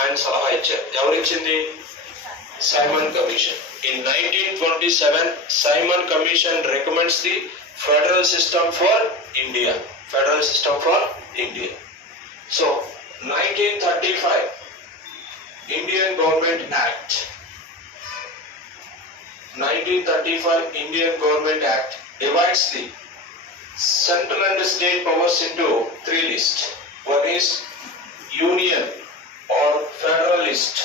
ఆయన సలహా ఇచ్చారు. ఎవరిచ్చింది? Simon Commission. In 1927, Simon Commission recommends the federal system for India. Federal system for India. So, 1935, Indian Government Act. 1935 Indian Government Act divides the central and state powers into three lists. One is union or federalist.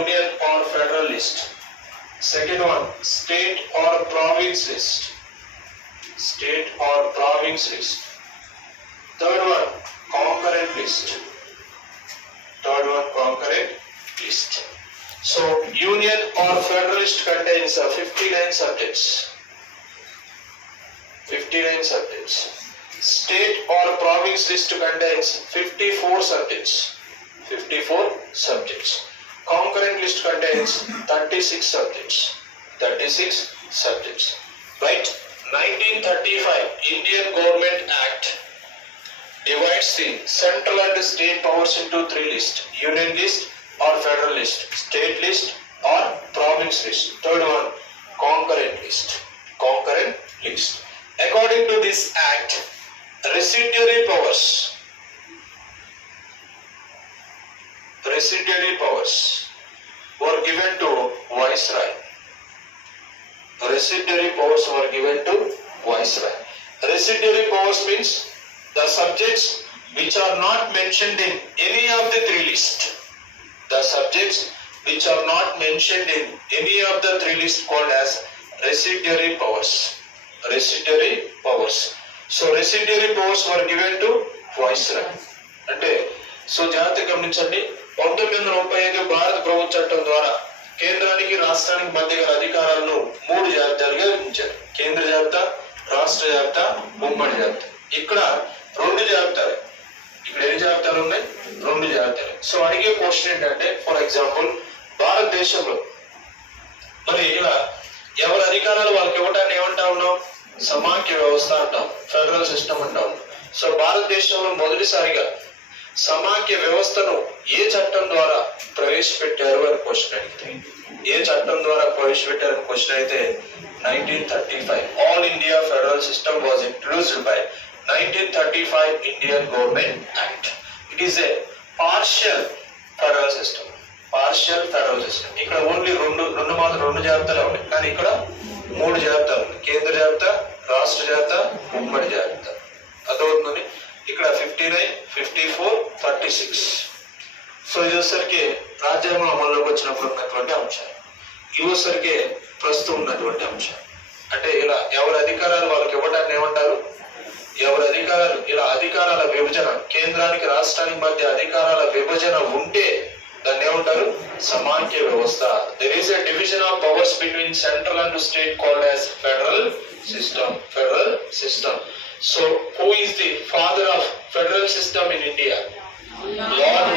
Union or federalist. Second one, state or province list. State or province list. Third one, concurrent list. Third one, concurrent list. So, union or federalist contains 59 subjects. 59 subjects. State or province list contains 54 subjects. 54 subjects. Concurrent list contains 36 subjects. 36 subjects. Right? 1935 Indian Government Act divides the central and state powers into three lists. Union list or federal list. State list or province list. Third one, concurrent list. Concurrent list. According to this act, residuary powers were given to Viceroy. Residuary powers were given to Viceroy. Residuary powers means the subjects which are not mentioned in any of the three lists. The subjects which are not mentioned in any of the three lists called as residuary powers. Residuary powers. So residuary powers were given to Viceroy. అంటే సో జాగ్రత్తగా గమనించండి. 1935 భారత ప్రభుత్వ చట్టం ద్వారా కేంద్రానికి రాష్ట్రానికి మధ్య గల అధికారాలను 3 జాబితాలుగా విభజించారు. కేంద్ర జాబితా, రాష్ట్ర జాబితా, ఉమ్మడి జాబితా. ఇక్కడ 2 జాబితాలు. ఇక్కడ ఎన్ని జాబితాలు ఉన్నాయి? 2 జాబితాలు. సో అడిగే క్వశ్చన్ ఏంటంటే, ఫర్ ఎగ్జాంపుల్ భారతదేశంలో మరి ఇలా ఎవరి అధికారాలు వాళ్ళకి ఇవ్వటాన్ని ఏమంటా ఉన్నాం? సమాఖ్య వ్యవస్థ అంటాం, ఫెడరల్ సిస్టమ్ అంటా ఉన్నాం. సో భారతదేశంలో మొదటిసారిగా సమాఖ్య వ్యవస్థను ఏ చట్టం ద్వారా ప్రవేశపెట్టారు అని క్వశ్చన్ అడిగితే, ఏ చట్టం ద్వారా ప్రవేశపెట్టారని క్వశ్చన్ అయితే 1935 all India federal system was introduced by 1935 Indian government act. It is a partial federal system. Partial federal system. ఇక్కడ ఓన్లీ రెండు జాబితాలు ఉన్నాయి, కానీ ఇక్కడ 3 జాబితాలు ఉన్నాయి. కేంద్ర జాబితా, రాష్ట్ర జాబితా, ఉమ్మడి జాబితా. అర్థమవుతుంది? ఇక్కడ 59, 54, 36. సో ఇది వచ్చేసరికి రాజ్యాంగం అమల్లోకి వచ్చినప్పుడు ఉన్నటువంటి అంశాలు. ఇవి వచ్చేసరికి ప్రస్తుతం ఉన్నటువంటి అంశాలు. అంటే ఇలా ఎవరి అధికారాలు వాళ్ళకి ఇవ్వటాన్ని ఏమంటారు? ఎవరి అధికారాలు ఇలా అధికారాల విభజన, కేంద్రానికి రాష్ట్రానికి మధ్య అధికారాల విభజన ఉంటే దాన్ని ఏమంటారు? సమాఖ్య వ్యవస్థ. There is a division of powers between central and state called as federal system. Federal system. So, who is the father of federal system in India? Lord